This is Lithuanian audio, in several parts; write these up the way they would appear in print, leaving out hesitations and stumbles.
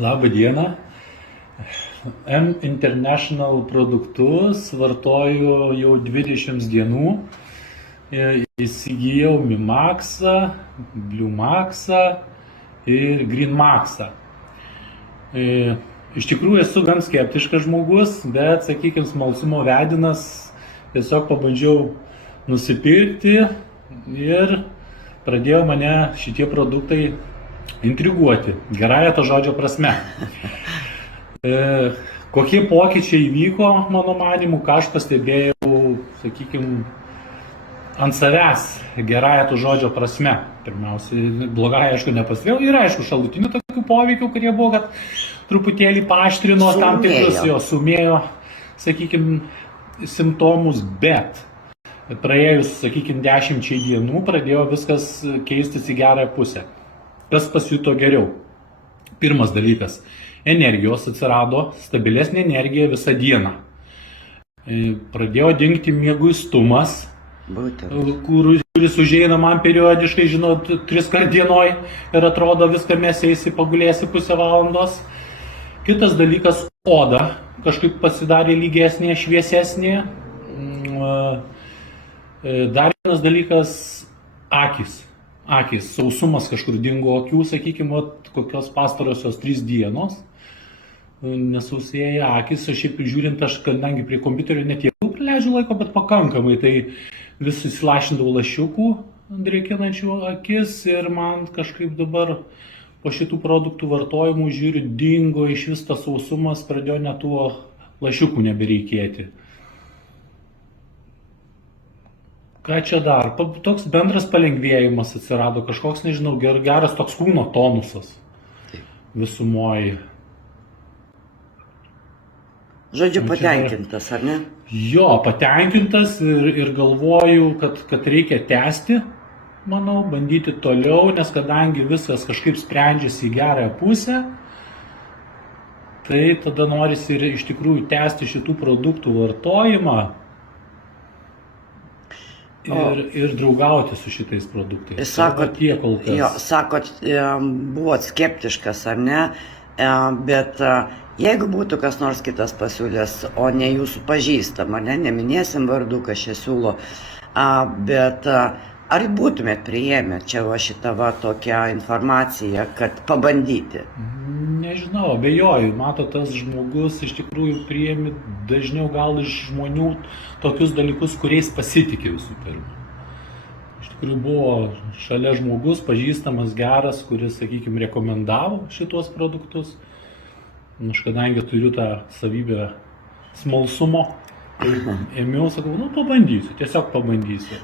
Labą dieną. M International produktus vartoju jau 20 dienų. Įsigijau Mimaxą, Bluemaxą ir Greenmaxą. Iš tikrųjų esu gan skeptiškas žmogus, bet, sakykime, smalsumo vedinas tiesiog pabandžiau nusipirkti ir pradėjo mane šitie produktai intriguoti, gerąją to žodžio prasme. Kokie pokyčiai įvyko, mano manimu, ką aš pastebėjau, sakykime, ant savęs, gerąją to žodžio prasme. Pirmiausia, blogąją, aišku, nepastebėjau. Yra, aišku, šalutinių tokių poveikių, kurie buvo, kad truputėlį paaštrino tam tikrus jo sumėjo, sakykime, simptomus, bet praėjus, sakykime, 10 dienų pradėjo viskas keistis į gerąją pusę. Kas pasijuto geriau? Pirmas dalykas. Energijos atsirado, stabilesnė energija visą dieną. Pradėjo dingti mieguistumas, kuris užeina man periodiškai, žinot, 3 kart dienoj ir atrodo viską mėsiaisi, pagulėsi pusę valandos. Kitas dalykas, oda kažkaip pasidarė lygesnė, šviesesnė. Dar vienas dalykas, akis. Sausumas kažkur dingo akių, sakykime, kokios pastarosios 3 dienos. Nesausėja akis, o šiaip žiūrint, aš kadangi prie kompiuterio netiek praleidžiu laiko, bet pakankamai, tai vis įsilašindavau lašiukų drėkinančių akis ir man kažkaip dabar po šitų produktų vartojimų žiūriu, dingo iš vis tas sausumas, pradėjo net tuo lašiukų nebereikėti. Ką čia dar? Toks bendras palengvėjimas atsirado, kažkoks, nežinau, geras toks kūno tonusas visumoje. Žodžiu, patenkintas, ar ne? Jo, patenkintas ir galvoju, kad reikia tęsti, manau, bandyti toliau, nes kadangi viskas kažkaip sprendžiasi į gerąją pusę, tai tada norisi ir iš tikrųjų tęsti šitų produktų vartojimą. Ir draugauti su šitais produktais. Sakot, buvot skeptiškas, ar ne? Bet jeigu būtų kas nors kitas pasiūlęs, o ne jūsų pažįstama, neminėsim vardų, kas čia siūlo, bet ar būtumėt priėmę čia šitą tokią informaciją, kad pabandyti? Nežinau, abejoju. Mato, tas žmogus iš tikrųjų priėmė dažniau gal iš žmonių tokius dalykus, kuriais pasitikė visų pirma. Iš tikrųjų buvo šalia žmogus, pažįstamas, geras, kuris, sakykime, rekomendavo šitos produktus. Aš kadangi turiu tą savybę smalsumo, tai ėmiau, sakau, pabandysiu, tiesiog pabandysiu.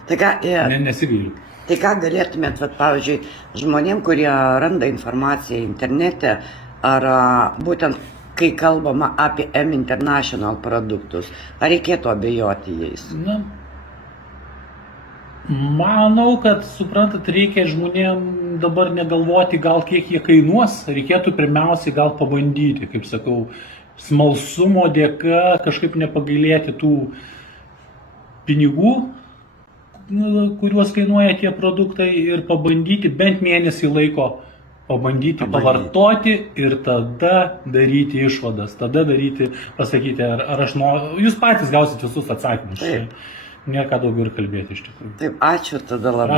Nesigailiu. Tai ką galėtumėt, pavyzdžiui, žmonėm, kurie randa informaciją internete, ar būtent kai kalbama apie M International produktus, ar reikėtų abejoti jais? Manau, kad, suprantat, reikia žmonėm dabar negalvoti, gal kiek jie kainuos, reikėtų pirmiausiai gal pabandyti, kaip sakau, smalsumo dėka kažkaip nepagailėti tų pinigų, kuriuos kainuoja tie produktai ir pabandyti bent mėnesį laiko pavartoti ir tada daryti išvadas, tada pasakyti, ar aš noriu, jūs patys gausit visus atsakymus. Nėra ką daugiau ir kalbėti iš tikrųjų. Taip, ačiū tada labai.